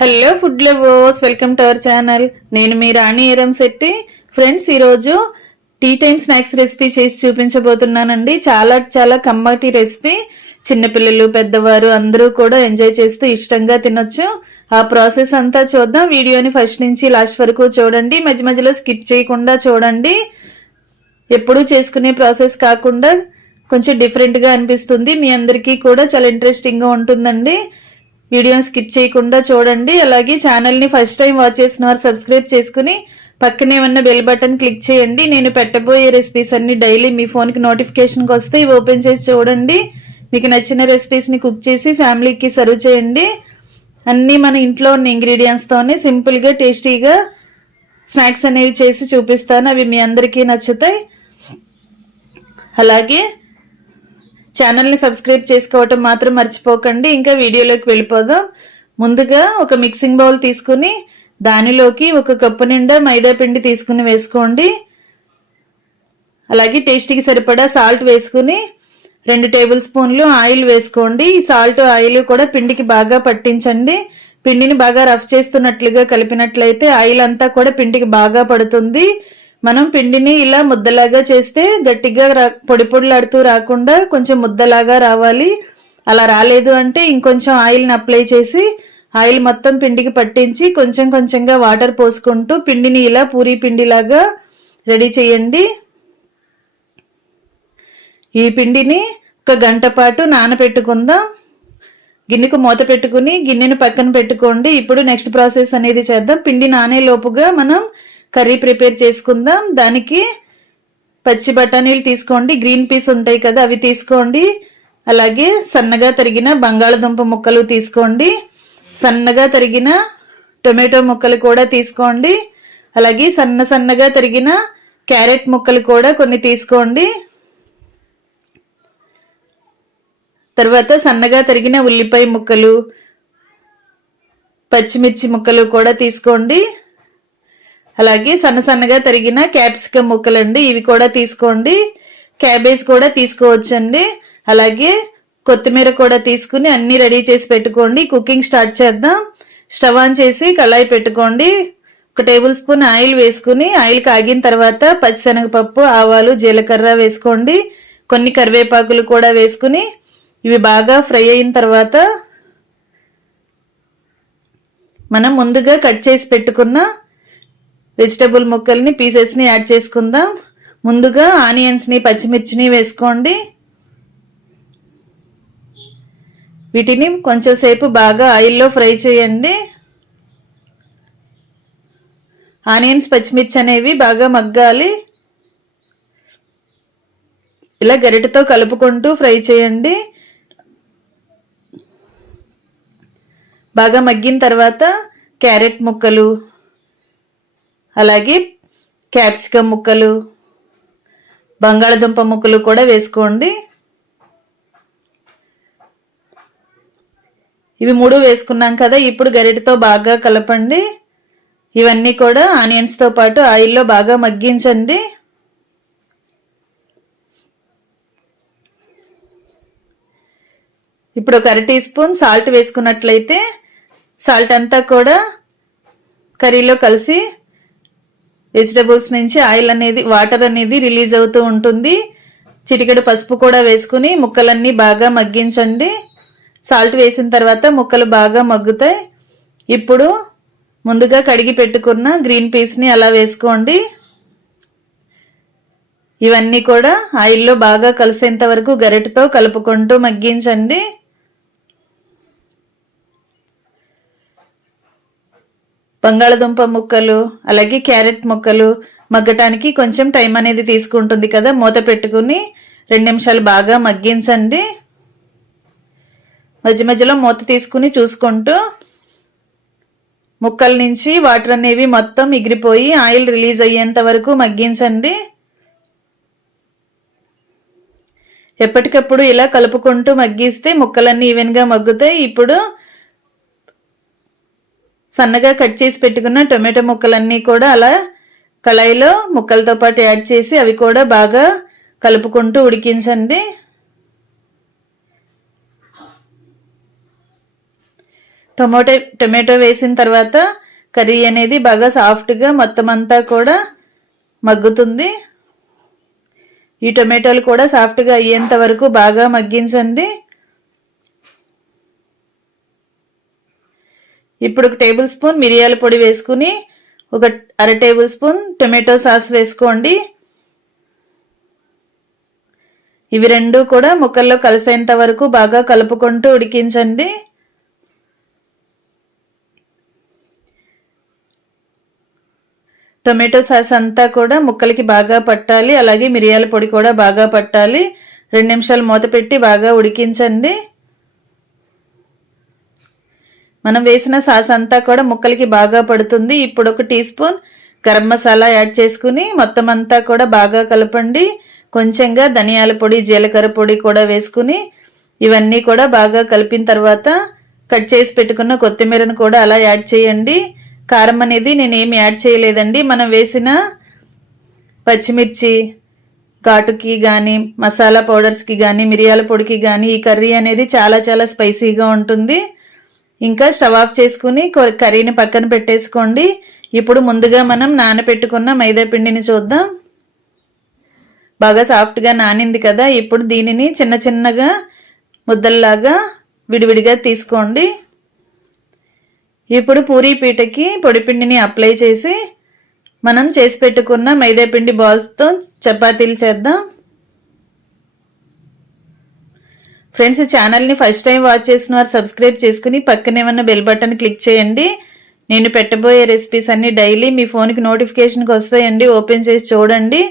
Hello food lovers, welcome to our channel. నేను మీ రాణి Eramsetti. Friends, ఈరోజు tea time snacks recipe చేసి చూపించబోతున్నానండి. చాలా కమ్మటి రెసిపీ. చిన్నపిల్లలు, పెద్దవారు అందరూ కూడా ఎంజాయ్ చేస్తూ ఇష్టంగా తినొచ్చు. ఆ ప్రాసెస్ అంతా చూద్దాం. వీడియోని ఫస్ట్ నుంచి లాస్ట్ వరకు చూడండి. మధ్య మధ్యలో స్కిప్ చేయకుండా చూడండి. ఎప్పుడూ చేసుకునే ప్రాసెస్ కాకుండా కొంచెం డిఫరెంట్గా అనిపిస్తుంది. మీ అందరికీ కూడా చాలా ఇంట్రెస్టింగ్గా ఉంటుందండి. వీడియోని స్కిప్ చేయకుండా చూడండి. అలాగే ఛానల్ని ఫస్ట్ టైం వాచ్ చేసిన వారు సబ్స్క్రైబ్ చేసుకుని పక్కనే ఉన్న బెల్ బటన్ క్లిక్ చేయండి. నేను పెట్టబోయే రెసిపీస్ అన్ని డైలీ మీ ఫోన్కి నోటిఫికేషన్కి వస్తే ఇవి ఓపెన్ చేసి చూడండి. మీకు నచ్చిన రెసిపీస్ని కుక్ చేసి ఫ్యామిలీకి సర్వ్ చేయండి. అన్నీ మన ఇంట్లో ఉన్న ఇంగ్రీడియంట్స్తోనే సింపుల్గా టేస్టీగా స్నాక్స్ అనేవి చేసి చూపిస్తాను. అవి మీ అందరికీ నచ్చుతాయి. అలాగే ఛానల్ని సబ్స్క్రైబ్ చేసుకోవటం మాత్రం మర్చిపోకండి. ఇంకా వీడియోలోకి వెళ్ళిపోదాం. ముందుగా ఒక మిక్సింగ్ బౌల్ తీసుకుని దానిలోకి 1 కప్పు నిండా మైదా పిండి తీసుకుని వేసుకోండి. అలాగే టేస్ట్కి సరిపడా సాల్ట్ వేసుకుని 2 టేబుల్ స్పూన్లు ఆయిల్ వేసుకోండి. ఈ సాల్ట్ ఆయిల్ కూడా పిండికి బాగా పట్టించండి. పిండిని బాగా రఫ్ చేస్తున్నట్లుగా కలిపినట్లయితే ఆయిల్ అంతా కూడా పిండికి బాగా పడుతుంది. మనం పిండిని ఇలా ముద్దలాగా చేస్తే గట్టిగా పొడి పొడిలాడుతూ రాకుండా కొంచెం ముద్దలాగా రావాలి. అలా రాలేదు అంటే ఇంకొంచెం ఆయిల్ని అప్లై చేసి ఆయిల్ మొత్తం పిండికి పట్టించి కొంచెం కొంచెంగా వాటర్ పోసుకుంటూ పిండిని ఇలా పూరీ పిండిలాగా రెడీ చేయండి. ఈ పిండిని 1 గంట పాటు నానబెట్టుకుందాం. గిన్నెకు మూత పెట్టుకుని గిన్నెను పక్కన పెట్టుకోండి. ఇప్పుడు నెక్స్ట్ ప్రాసెస్ అనేది చేద్దాం. పిండి నానే లోపుగా మనం కర్రీ ప్రిపేర్ చేసుకుందాం. దానికి పచ్చి బఠానీలు తీసుకోండి. గ్రీన్ పీస్ ఉంటాయి కదా, అవి తీసుకోండి. అలాగే సన్నగా తరిగిన బంగాళదుంప ముక్కలు తీసుకోండి. సన్నగా తరిగిన టొమాటో ముక్కలు కూడా తీసుకోండి. అలాగే సన్నగా తరిగిన క్యారెట్ ముక్కలు కూడా కొన్ని తీసుకోండి. తర్వాత సన్నగా తరిగిన ఉల్లిపాయ ముక్కలు, పచ్చిమిర్చి ముక్కలు కూడా తీసుకోండి. అలాగే సన్నగా తరిగిన క్యాప్సికమ్ ముక్కలండి, ఇవి కూడా తీసుకోండి. క్యాబేజ్ కూడా తీసుకోవచ్చండి. అలాగే కొత్తిమీర కూడా తీసుకుని అన్ని రెడీ చేసి పెట్టుకోండి. కుకింగ్ స్టార్ట్ చేద్దాం. స్టవ్ ఆన్ చేసి కళాయి పెట్టుకోండి. 1 టేబుల్ స్పూన్ ఆయిల్ వేసుకుని ఆయిల్ కాగిన తర్వాత పచ్చిశనగపప్పు, ఆవాలు, జీలకర్ర వేసుకోండి. కొన్ని కరివేపాకులు కూడా వేసుకుని ఇవి బాగా ఫ్రై అయిన తర్వాత మనం ముందుగా కట్ చేసి పెట్టుకున్న వెజిటబుల్ ముక్కల్ని, పీసెస్ని యాడ్ చేసుకుందాం. ముందుగా ఆనియన్స్ని, పచ్చిమిర్చిని వేసుకోండి. వీటిని కొంచెం సేపు బాగా ఆయిల్లో ఫ్రై చేయండి. ఆనియన్స్, పచ్చిమిర్చి అనేవి బాగా మగ్గాలి. ఇలా గరిటెతో కలుపుకుంటూ ఫ్రై చేయండి. బాగా మగ్గిన తర్వాత క్యారెట్ ముక్కలు, అలాగే క్యాప్సికమ్ ముక్కలు, బంగాళదుంప ముక్కలు కూడా వేసుకోండి. ఇవి 3 వేసుకున్నాం కదా, ఇప్పుడు గరిటెతో బాగా కలపండి. ఇవన్నీ కూడా ఆనియన్స్తో పాటు ఆయిల్లో బాగా మగ్గించండి. ఇప్పుడు 1 టీ స్పూన్ సాల్ట్ వేసుకున్నట్లయితే సాల్ట్ అంతా కూడా కర్రీలో కలిసి వెజిటబుల్స్ నుంచి ఆయిల్ అనేది, వాటర్ అనేది రిలీజ్ అవుతూ ఉంటుంది. చిటికెడు పసుపు కూడా వేసుకుని ముక్కలన్నీ బాగా మగ్గించండి. సాల్ట్ వేసిన తర్వాత ముక్కలు బాగా మగ్గుతాయి. ఇప్పుడు ముందుగా కడిగి పెట్టుకున్న గ్రీన్ పీస్ని అలా వేసుకోండి. ఇవన్నీ కూడా ఆయిల్లో బాగా కలిసేంత వరకు గరిటెతో కలుపుకుంటూ మగ్గించండి. బంగాళదుంప ముక్కలు, అలాగే క్యారెట్ ముక్కలు మగ్గటానికి కొంచెం టైం అనేది తీసుకుంటుంది కదా, మూత పెట్టుకుని 2 నిమిషాలు బాగా మగ్గించండి. మధ్య మధ్యలో మూత తీసుకుని చూసుకుంటూ ముక్కల నుంచి వాటర్ అనేవి మొత్తం ఎగిరిపోయి ఆయిల్ రిలీజ్ అయ్యేంత వరకు మగ్గించండి. ఎప్పటికప్పుడు ఇలా కలుపుకుంటూ మగ్గిస్తే ముక్కలన్నీ ఈవెన్గా మగ్గుతాయి. ఇప్పుడు సన్నగా కట్ చేసి పెట్టుకున్న టొమాటో ముక్కలన్నీ కూడా అలా కళాయిలో ముక్కలతో పాటు యాడ్ చేసి అవి కూడా బాగా కలుపుకుంటూ ఉడికించండి. టొమాటో వేసిన తర్వాత కర్రీ అనేది బాగా సాఫ్ట్గా మొత్తం అంతా కూడా మగ్గుతుంది. ఈ టొమాటోలు కూడా సాఫ్ట్గా అయ్యేంత వరకు బాగా మగ్గించండి. ఇప్పుడు 1 టేబుల్ స్పూన్ మిరియాల పొడి వేసుకుని 1/2 టేబుల్ స్పూన్ టొమాటో సాస్ వేసుకోండి. ఇవి రెండు కూడా ముక్కల్లో కలిసేంత వరకు బాగా కలుపుకుంటూ ఉడికించండి. టొమాటో సాస్ అంతా కూడా ముక్కలకి బాగా పట్టాలి, అలాగే మిరియాల పొడి కూడా బాగా పట్టాలి. 2 నిమిషాలు మూత పెట్టి బాగా ఉడికించండి. మనం వేసిన సాస్ అంతా కూడా ముక్కలకి బాగా పడుతుంది. ఇప్పుడు 1 teaspoon garam masala add చేసుకుని మొత్తం అంతా కూడా బాగా కలపండి. కొంచెంగా ధనియాల పొడి, జీలకర్ర పొడి కూడా వేసుకుని ఇవన్నీ కూడా బాగా కలిపిన తర్వాత కట్ చేసి పెట్టుకున్న కొత్తిమీరను కూడా అలా యాడ్ చేయండి. కారం అనేది నేనేమి యాడ్ చేయలేదండి. మనం వేసిన పచ్చిమిర్చి ఘాటుకి కానీ, మసాలా పౌడర్స్కి కానీ, మిరియాల పొడికి కానీ ఈ కర్రీ అనేది చాలా చాలా స్పైసీగా ఉంటుంది. ఇంకా స్టవ్ ఆఫ్ చేసుకుని కర్రీని పక్కన పెట్టేసుకోండి. ఇప్పుడు ముందుగా మనం నానబెట్టుకున్న మైదా పిండిని చూద్దాం. బాగా సాఫ్ట్గా నానింది కదా. ఇప్పుడు దీనిని చిన్న చిన్నగా ముద్దల్లాగా విడివిడిగా తీసుకోండి. ఇప్పుడు పూరీ పీటకి పొడిపిండిని అప్లై చేసి మనం చేసి పెట్టుకున్న మైదా పిండి బాల్స్తో చపాతీలు చేద్దాం. ఫ్రెండ్స్, ఈ ఛానల్ని ఫస్ట్ టైం వాచ్ చేసిన వారు సబ్స్క్రైబ్ చేసుకుని పక్కనే ఉన్న బెల్ బటన్ క్లిక్ చేయండి. నేను పెట్టబోయే రెసిపీస్ అన్ని డైలీ మీ ఫోన్కి నోటిఫికేషన్కి వస్తాయండి. ఓపెన్ చేసి చూడండి.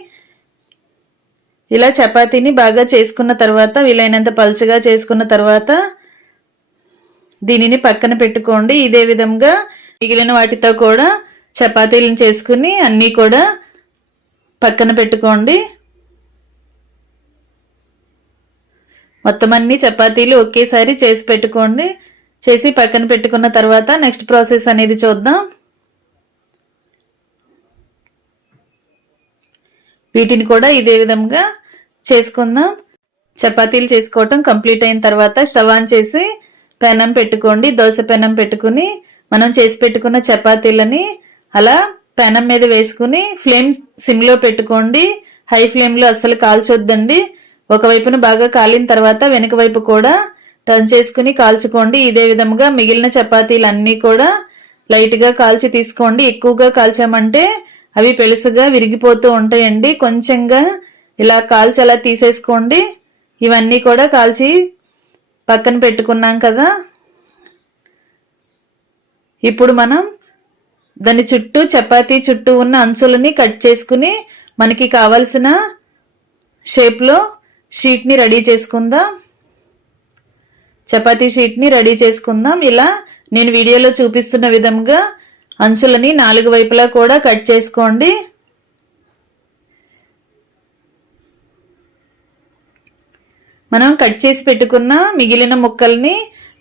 ఇలా చపాతీని బాగా చేసుకున్న తర్వాత, వీలైనంత పలుచగా చేసుకున్న తర్వాత దీనిని పక్కన పెట్టుకోండి. ఇదే విధంగా మిగిలిన వాటితో కూడా చపాతీలను చేసుకుని అన్నీ కూడా పక్కన పెట్టుకోండి. మొత్తం అన్ని చపాతీలు ఒకేసారి చేసి పెట్టుకోండి. చేసి పక్కన పెట్టుకున్న తర్వాత నెక్స్ట్ ప్రాసెస్ అనేది చూద్దాం. వీటిని కూడా ఇదే విధంగా చేసుకుందాం. చపాతీలు చేసుకోవటం కంప్లీట్ అయిన తర్వాత స్టవ్ ఆన్ చేసి పెనం పెట్టుకోండి. దోశ పెనం పెట్టుకుని మనం చేసి పెట్టుకున్న చపాతీలని అలా పెనం మీద వేసుకుని ఫ్లేమ్ సిమ్లో పెట్టుకోండి. హై ఫ్లేమ్లో అస్సలు కాల్చొద్దండి. ఒకవైపున బాగా కాలిన తర్వాత వెనుక వైపు కూడా టర్న్ చేసుకుని కాల్చుకోండి. ఇదే విధంగా మిగిలిన చపాతీలన్నీ కూడా లైట్గా కాల్చి తీసుకోండి. ఎక్కువగా కాల్చామంటే అవి పెలుసుగా విరిగిపోతూ ఉంటాయండి. కొంచెంగా ఇలా కాల్చి అలా తీసేసుకోండి. ఇవన్నీ కూడా కాల్చి పక్కన పెట్టుకున్నాం కదా. ఇప్పుడు మనం దాని చుట్టూ చపాతీ చుట్టూ ఉన్న అంచులని కట్ చేసుకుని మనకి కావలసిన షేప్లో షీట్ని రెడీ చేసుకుందాం. చపాతీ షీట్ని రెడీ చేసుకుందాం. ఇలా నేను వీడియోలో చూపిస్తున్న విధంగా అంచులని 4 వైపులా కూడా కట్ చేసుకోండి. మనం కట్ చేసి పెట్టుకున్న మిగిలిన ముక్కల్ని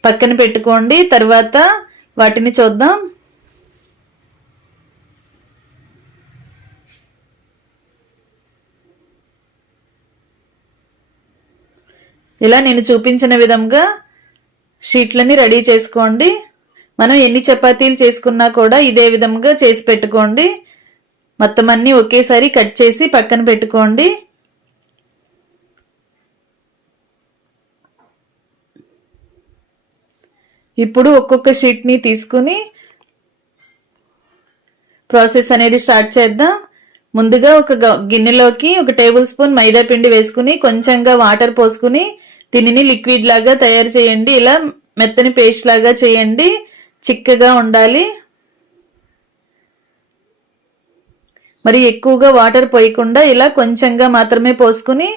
పక్కన పెట్టుకోండి. తర్వాత వాటిని చూద్దాం. ఇలా నేను చూపించిన విధంగా షీట్లని రెడీ చేసుకోండి. మనం ఎన్ని చపాతీలు చేసుకున్నా కూడా ఇదే విధంగా చేసి పెట్టుకోండి. మొత్తం అన్నీ ఒకేసారి కట్ చేసి పక్కన పెట్టుకోండి. ఇప్పుడు ఒక్కొక్క షీట్ని తీసుకుని ప్రాసెస్ అనేది స్టార్ట్ చేద్దాం. ముందుగా ఒక గిన్నెలోకి 1 టేబుల్ స్పూన్ మైదా పిండి వేసుకుని కొంచెంగా వాటర్ పోసుకుని దీనిని లిక్విడ్ లాగా తయారు చేయండి. ఇలా మెత్తని పేస్ట్ లాగా చేయండి. చిక్కగా ఉండాలి. మరి ఎక్కువగా వాటర్ పోయకుండా ఇలా కొంచెంగా మాత్రమే పోసుకుని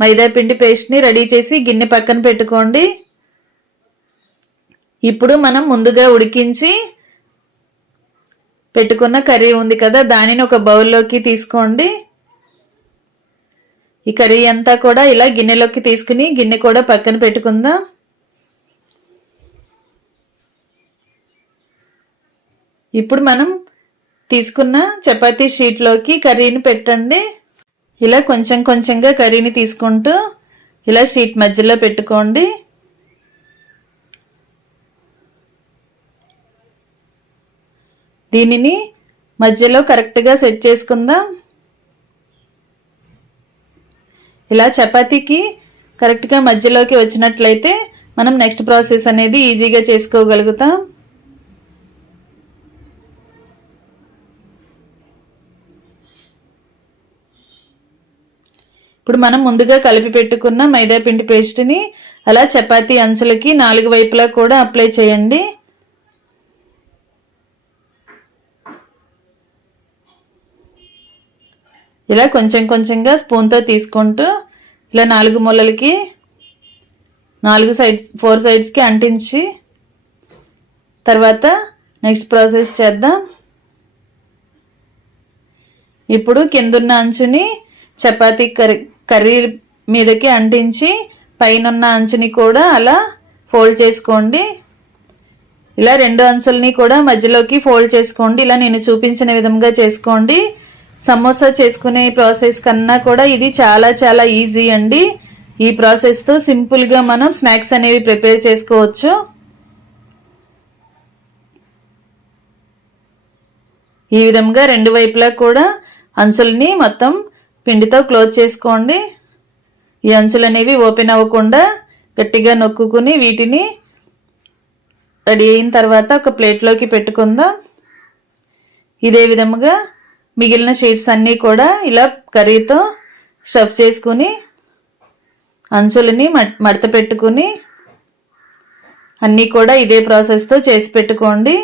మైదా పిండి పేస్ట్ని రెడీ చేసి గిన్నె పక్కన పెట్టుకోండి. ఇప్పుడు మనం ముందుగా ఉడికించి పెట్టుకున్న కర్రీ ఉంది కదా, దానిని ఒక బౌల్లోకి తీసుకోండి. ఈ కర్రీ అంతా కూడా ఇలా గిన్నెలోకి తీసుకుని గిన్నె కూడా పక్కన పెట్టుకుందాం. ఇప్పుడు మనం తీసుకున్న చపాతీ షీట్లోకి కర్రీని పెట్టండి. ఇలా కొంచెం కొంచెంగా కర్రీని తీసుకుంటూ ఇలా షీట్ మధ్యలో పెట్టుకోండి. దీనిని మధ్యలో కరెక్ట్గా సెట్ చేసుకుందాం. ఇలా చపాతీకి కరెక్ట్గా మధ్యలోకి వచ్చినట్లయితే మనం నెక్స్ట్ ప్రాసెస్ అనేది ఈజీగా చేసుకోగలుగుతాం. ఇప్పుడు మనం ముందుగా కలిపి పెట్టుకున్న మైదా పిండి పేస్ట్ని అలా చపాతీ అంచులకి 4 వైపులా కూడా అప్లై చేయండి. ఇలా కొంచెం కొంచెంగా స్పూన్తో తీసుకుంటూ ఇలా 4 మూలలకి 4 సైడ్స్కి అంటించి తర్వాత నెక్స్ట్ ప్రాసెస్ చేద్దాం. ఇప్పుడు కిందున్న అంచుని చపాతీ కర్రీ మీదకి అంటించి పైనున్న అంచుని కూడా అలా ఫోల్డ్ చేసుకోండి. ఇలా 2 అంచుల్ని కూడా మధ్యలోకి ఫోల్డ్ చేసుకోండి. ఇలా నేను చూపించిన విధంగా చేసుకోండి. సమోసా చేసుకునే ప్రాసెస్ కన్నా కూడా ఇది చాలా చాలా ఈజీ అండి. ఈ ప్రాసెస్తో సింపుల్గా మనం స్నాక్స్ అనేవి ప్రిపేర్ చేసుకోవచ్చు. ఈ విధంగా 2 వైపులా కూడా అంచుల్ని మొత్తం పిండితో క్లోజ్ చేసుకోండి. ఈ అంచులు అనేవి ఓపెన్ అవ్వకుండా గట్టిగా నొక్కుని వీటిని రెడీ అయిన తర్వాత ఒక ప్లేట్లోకి పెట్టుకుందాం. ఇదే విధముగా మిగిలిన షీట్స్ అన్నీ కూడా ఇలా కర్రీతో స్టఫ్ చేసుకుని అంచులని మడత పెట్టుకుని అన్నీ కూడా ఇదే ప్రాసెస్తో చేసి పెట్టుకోండి.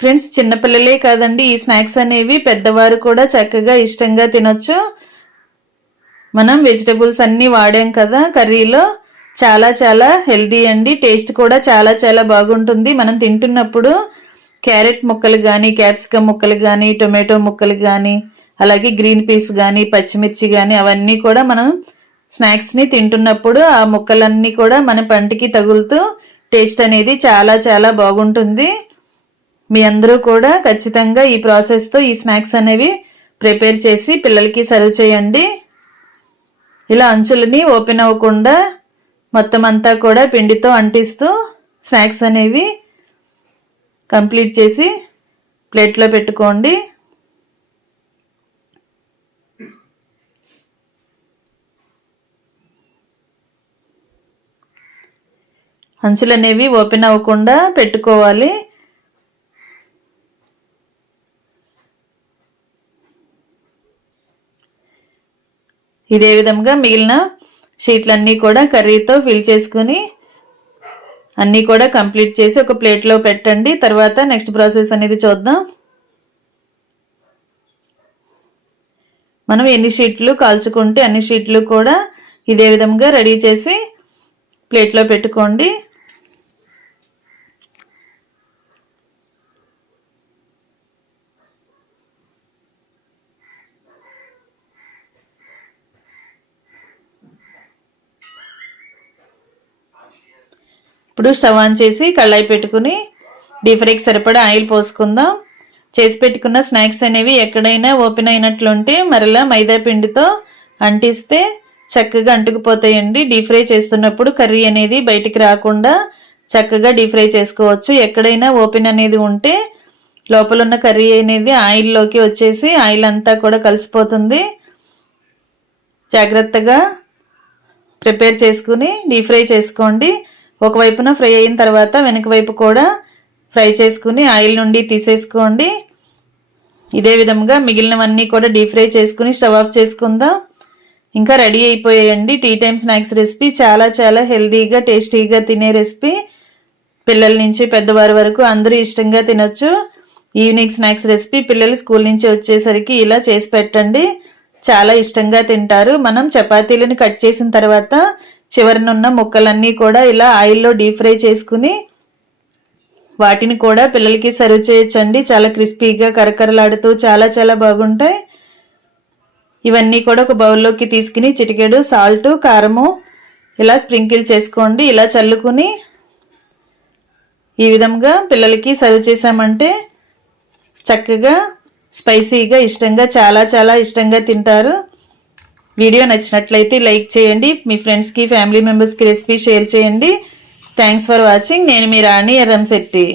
ఫ్రెండ్స్, చిన్నపిల్లలే కాదండి, ఈ స్నాక్స్ అనేవి పెద్దవారు కూడా చక్కగా ఇష్టంగా తినొచ్చు. మనం వెజిటబుల్స్ అన్నీ వాడాం కదా కర్రీలో, చాలా చాలా హెల్దీ అండి. టేస్ట్ కూడా చాలా చాలా బాగుంటుంది. మనం తింటున్నప్పుడు క్యారెట్ ముక్కలు కానీ, క్యాప్సికమ్ ముక్కలు కానీ, టొమాటో ముక్కలు కానీ, అలాగే గ్రీన్ పీస్ కానీ, పచ్చిమిర్చి కానీ అవన్నీ కూడా మనం స్నాక్స్ని తింటున్నప్పుడు ఆ ముక్కలన్నీ కూడా మన పంటికి తగులుతూ టేస్ట్ అనేది చాలా చాలా బాగుంటుంది. మీ అందరూ కూడా ఖచ్చితంగా ఈ ప్రాసెస్తో ఈ స్నాక్స్ అనేవి ప్రిపేర్ చేసి పిల్లలకి సర్వ్ చేయండి. ఇలా అంచులని ఓపెన్ అవ్వకుండా మొత్తం అంతా కూడా పిండితో అంటిస్తూ స్నాక్స్ అనేవి కంప్లీట్ చేసి ప్లేట్లో పెట్టుకోండి. అంచులు అనేవి ఓపెన్ అవ్వకుండా పెట్టుకోవాలి. ఇదే విధంగా మిగిలిన షీట్లన్నీ కూడా కర్రీతో ఫిల్ చేసుకుని అన్నీ కూడా కంప్లీట్ చేసి ఒక ప్లేట్లో పెట్టండి. తర్వాత నెక్స్ట్ ప్రాసెస్ అనేది చూద్దాం. మనం ఎన్ని షీట్లు కాల్చుకుంటే అన్ని షీట్లు కూడా ఇదే విధంగా రెడీ చేసి ప్లేట్లో పెట్టుకోండి. ఇప్పుడు స్టవ్ ఆన్ చేసి కళాయి పెట్టుకుని డీప్ ఫ్రైకి సరిపడా ఆయిల్ పోసుకుందాం. చేసి పెట్టుకున్న స్నాక్స్ అనేవి ఎక్కడైనా ఓపెన్ అయినట్లుంటే మరలా మైదా పిండితో అంటిస్తే చక్కగా అంటుకుపోతాయండి. డీప్ ఫ్రై చేస్తున్నప్పుడు కర్రీ అనేది బయటికి రాకుండా చక్కగా డీప్ ఫ్రై చేసుకోవచ్చు. ఎక్కడైనా ఓపెన్ అనేది ఉంటే లోపల ఉన్న కర్రీ అనేది ఆయిల్లోకి వచ్చేసి ఆయిల్ అంతా కూడా కలిసిపోతుంది. జాగ్రత్తగా ప్రిపేర్ చేసుకుని డీప్ ఫ్రై చేసుకోండి. ఒకవైపున ఫ్రై అయిన తర్వాత వెనక వైపు కూడా ఫ్రై చేసుకుని ఆయిల్ నుండి తీసేసుకోండి. ఇదే విధంగా మిగిలినవన్నీ కూడా డీప్ ఫ్రై చేసుకుని స్టవ్ ఆఫ్ చేసుకుందాం. ఇంకా రెడీ అయిపోయాయండి టీ టైమ్ స్నాక్స్ రెసిపీ. చాలా చాలా హెల్తీగా టేస్టీగా తినే రెసిపీ. పిల్లల నుంచి పెద్దవారి వరకు అందరూ ఇష్టంగా తినొచ్చు. Evening snacks recipe. పిల్లలు స్కూల్ నుంచి వచ్చేసరికి ఇలా చేసి పెట్టండి, చాలా ఇష్టంగా తింటారు. మనం చపాతీలను కట్ చేసిన తర్వాత చివరినున్న ముక్కలన్నీ కూడా ఇలా ఆయిల్లో డీప్ ఫ్రై చేసుకుని వాటిని కూడా పిల్లలకి సర్వ్ చేయొచ్చండి. చాలా క్రిస్పీగా కరకరలాడుతూ చాలా చాలా బాగుంటాయి. ఇవన్నీ కూడా ఒక బౌల్లోకి తీసుకుని చిటికెడు సాల్ట్, కారము ఇలా స్ప్రింకిల్ చేసుకోండి. ఇలా చల్లుకుని ఈ విధంగా పిల్లలకి సర్వ్ చేసామంటే చక్కగా స్పైసీగా ఇష్టంగా చాలా చాలా ఇష్టంగా తింటారు. వీడియో నచ్చినట్లయితే లైక్ చేయండి. మీ ఫ్రెండ్స్కి, ఫ్యామిలీ మెంబర్స్కి రెసిపీ షేర్ చేయండి. Thanks for watching. నేను మీ రాణి ఎర్రంశెట్టి.